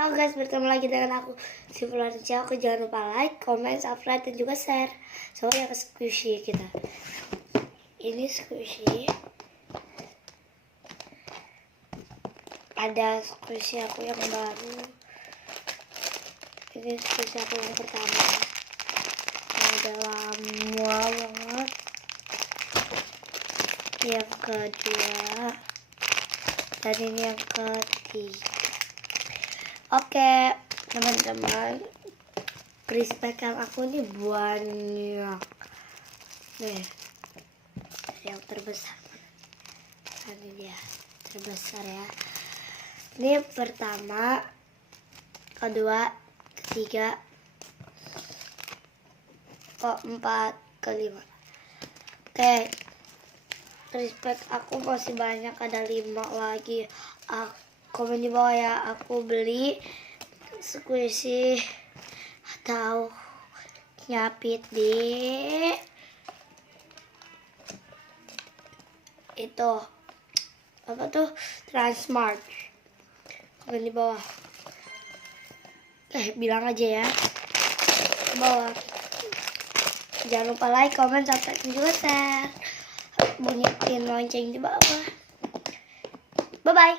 Halo guys, bertemu lagi dengan aku si Florencia. Aku jangan lupa like, comment, subscribe, dan juga share. So yang squishy kita. Ini squishy. Ada squishy aku yang baru. Ini squishy aku yang pertama. Ada lama banget. Yang kedua. Dan ini yang ketiga. Oke, teman-teman, respect yang aku ini banyak. Nih, yang terbesar. Ini dia, terbesar ya. Ini pertama, kedua, ketiga, keempat, kelima. Oke, respect aku masih banyak, ada 5 lagi. Komen di bawah ya, aku beli squishy atau nyapit di itu apa tuh, Transmart. Komen di bawah, bilang aja ya di bawah. Jangan lupa like, comment, subscribe, dan juga share. Bunyiin lonceng di bawah. Bye bye.